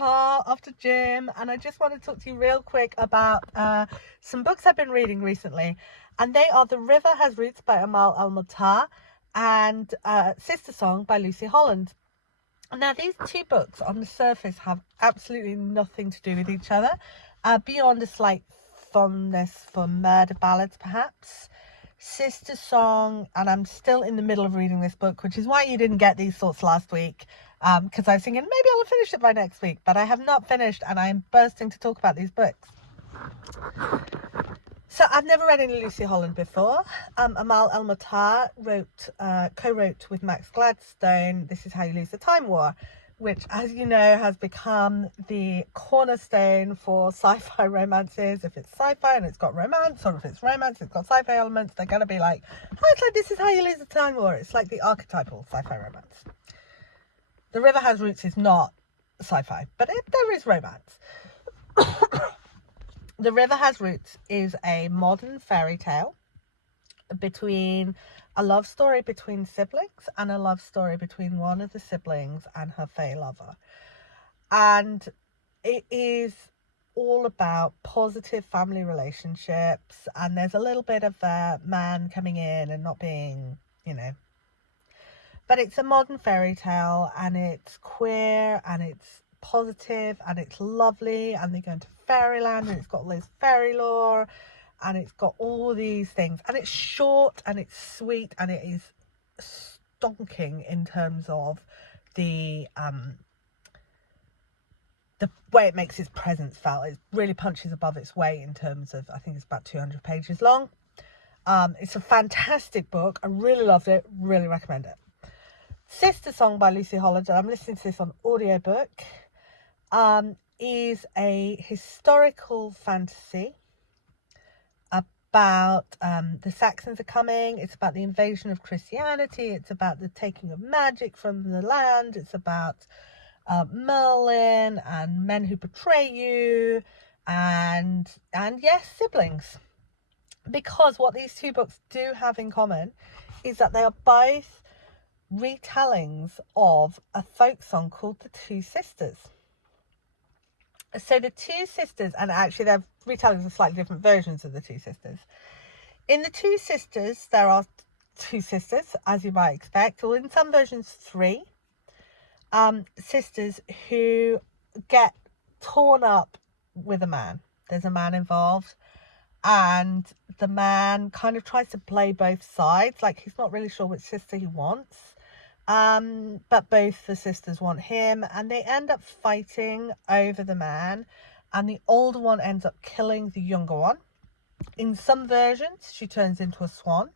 car after gym, and I just want to talk to you real quick about some books I've been reading recently, and they are The River Has Roots by Amal El-Mohtar and Sistersong by Lucy Holland. Now, these two books on the surface have absolutely nothing to do with each other, beyond a slight fondness for murder ballads, perhaps. Sistersong, and I'm still in the middle of reading this book, which is why you didn't get these thoughts last week, because I was thinking maybe I'll finish it by next week, but I have not finished, and I am bursting to talk about these books. So I've never read any Lucy Holland before. Amal El-Mohtar co-wrote with Max Gladstone This Is How You Lose the Time War, which, as you know, has become the cornerstone for sci-fi romances. If it's sci-fi and it's got romance, or if it's romance, it's got sci-fi elements, they're going to be like, oh, it's like This Is How You Lose the Time War. It's like the archetypal sci-fi romance. The River Has Roots is not sci-fi, but there is romance. The River Has Roots is a modern fairy tale between a love story between siblings and a love story between one of the siblings and her fae lover. And it is all about positive family relationships, and there's a little bit of a man coming in and not being, but it's a modern fairy tale, and it's queer, and it's positive, and it's lovely, and they go into fairyland, and it's got all this fairy lore, and it's got all these things, and it's short, and it's sweet, and it is stonking in terms of the way it makes its presence felt. It really punches above its weight in terms of, I think it's about 200 pages long. It's a fantastic book. I really loved it. Really recommend it. Sistersong by Lucy Holland, and I'm listening to this on audiobook, is a historical fantasy about the Saxons are coming. It's about the invasion of Christianity. It's about the taking of magic from the land. It's about Merlin and men who betray you, and yes, siblings. Because what these two books do have in common is that they are both retellings of a folk song called The Two Sisters. So The Two Sisters, and actually they're retellings of slightly different versions of The Two Sisters. In The Two Sisters, there are two sisters, as you might expect, or in some versions three, sisters who get torn up with a man. There's a man involved, and the man kind of tries to play both sides, like he's not really sure which sister he wants. But both the sisters want him, and they end up fighting over the man, and the older one ends up killing the younger one. In some versions, she turns into a swan.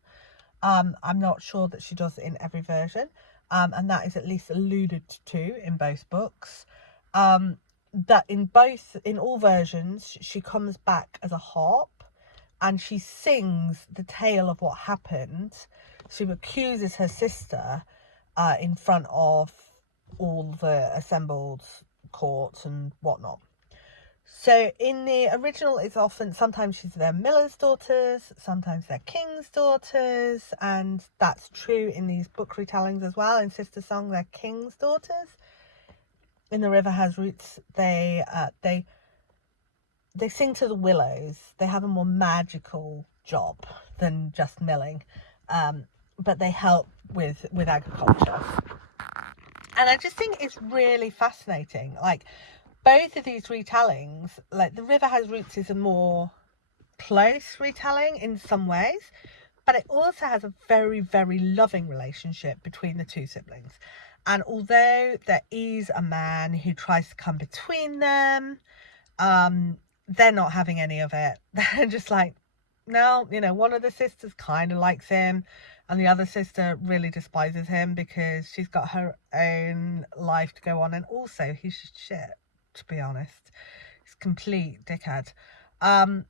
I'm not sure that she does it in every version, and that is at least alluded to in both books. That in all versions, she comes back as a harp, and she sings the tale of what happened. She accuses her sister in front of all the assembled courts and whatnot. So in the original, it's sometimes she's their miller's daughters, sometimes they're king's daughters, and that's true in these book retellings as well. In Sistersong, they're king's daughters. In The River Has Roots, they sing to the willows. They have a more magical job than just milling. But they help with agriculture. And I just think it's really fascinating. Like, both of these retellings, like The River Has Roots is a more close retelling in some ways, but it also has a very, very loving relationship between the two siblings. And although there is a man who tries to come between them, they're not having any of it. They're just like, no, one of the sisters kind of likes him, and the other sister really despises him because she's got her own life to go on, and also he's just shit, to be honest. He's complete dickhead. And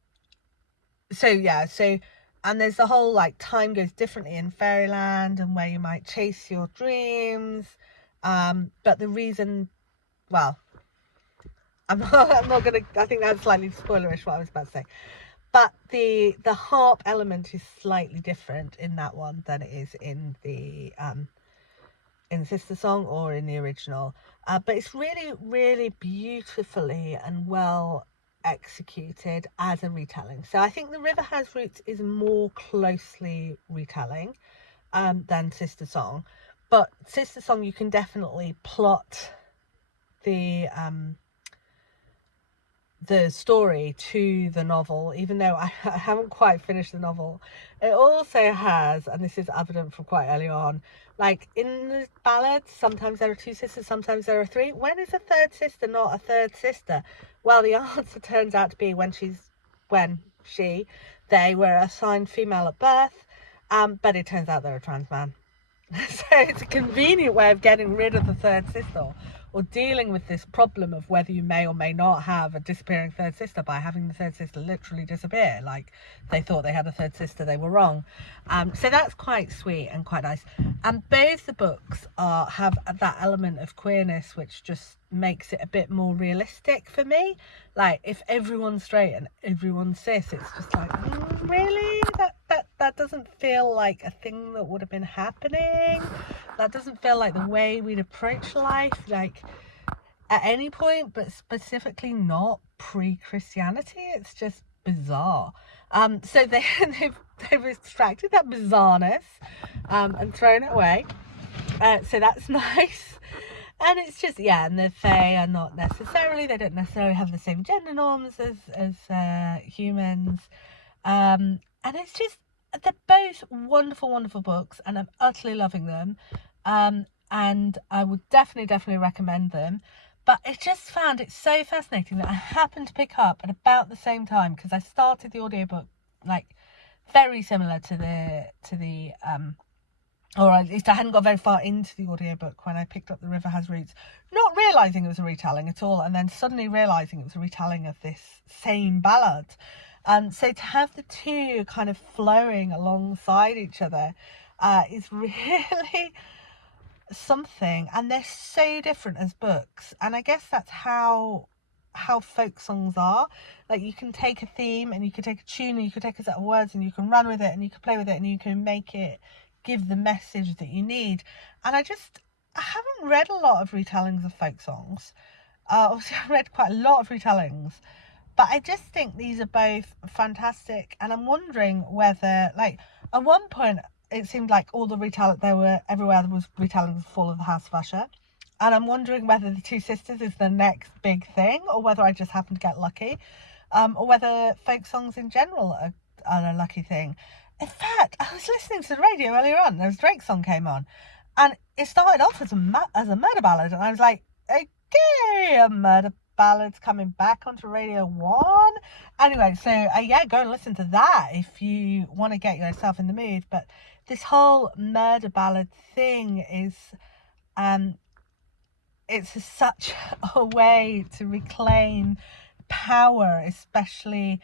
there's the whole, like, time goes differently in fairyland and where you might chase your dreams. But the reason, well, I'm not gonna, I think that's slightly spoilerish what I was about to say. But the harp element is slightly different in that one than it is in the in Sistersong or in the original. But it's really, really beautifully and well executed as a retelling. So I think The River Has Roots is more closely retelling than Sistersong. But Sistersong, you can definitely plot the story to the novel, even though I haven't quite finished the novel. It also has, and this is evident from quite early on, like in the ballads, sometimes there are two sisters, sometimes there are three. When is a third sister not a third sister? Well, the answer turns out to be when they were assigned female at birth, but it turns out they're a trans man. So it's a convenient way of getting rid of the third sister, or dealing with this problem of whether you may or may not have a disappearing third sister by having the third sister literally disappear. Like, they thought they had a third sister, they were wrong. So that's quite sweet and quite nice. And both the books have that element of queerness, which just makes it a bit more realistic for me. Like, if everyone's straight and everyone's cis, it's just like, really? That doesn't feel like a thing that would have been happening. That doesn't feel like the way we'd approach life, like, at any point, but specifically not pre-Christianity. It's just bizarre. So they've extracted that bizarreness and thrown it away. So that's nice. And it's just, yeah, and the Fae are not necessarily, they don't necessarily have the same gender norms as humans. And it's just, they're both wonderful, wonderful books, and I'm utterly loving them. And I would definitely recommend them. But I just found it so fascinating that I happened to pick up at about the same time, because I started the audiobook like very similar to the or at least I hadn't got very far into the audiobook when I picked up The River Has Roots, not realising it was a retelling at all, and then suddenly realising it was a retelling of this same ballad. So to have the two kind of flowing alongside each other is really something, and they're so different as books. And I guess that's how folk songs are. Like, you can take a theme and you can take a tune and you can take a set of words and you can run with it and you can play with it and you can make it give the message that you need. And I haven't read a lot of retellings of folk songs. Obviously I've read quite a lot of retellings, but I just think these are both fantastic. And I'm wondering whether, like, at one point it seemed like all the everywhere there was retellings of Fall of the House of Usher. And I'm wondering whether The Two Sisters is the next big thing, or whether I just happened to get lucky, or whether folk songs in general are a lucky thing. In fact, I was listening to the radio earlier on, there was Drake's song came on, and it started off as a murder ballad, and I was like, okay, a murder ballad's coming back onto Radio 1. Anyway, so yeah, go and listen to that if you want to get yourself in the mood. But this whole murder ballad thing is, it's such a way to reclaim power, especially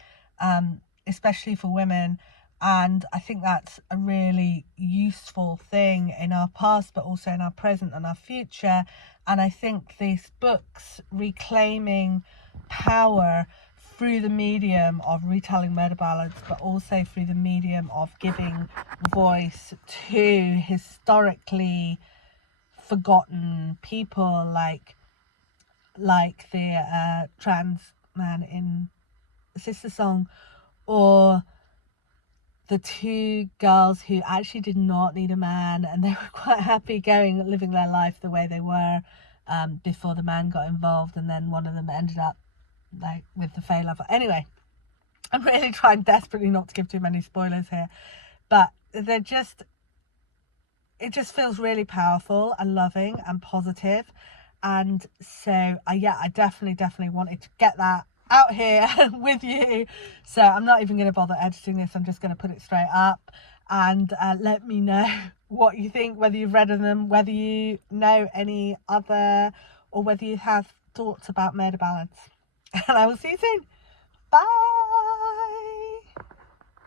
for women. And I think that's a really useful thing in our past, but also in our present and our future. And I think these books reclaiming power through the medium of retelling murder ballads, but also through the medium of giving voice to historically forgotten people, like the trans man in Sistersong, or the two girls who actually did not need a man, and they were quite happy living their life the way they were before the man got involved, and then one of them ended up like with the Fae lover. Anyway, I'm really trying desperately not to give too many spoilers here, but it just feels really powerful and loving and positive. And so I definitely wanted to get that out here with you. So I'm not even going to bother editing this, I'm just going to put it straight up. And let me know what you think, whether you've read them, whether you know any other, or whether you have thoughts about murder ballads. And I will see you soon. Bye.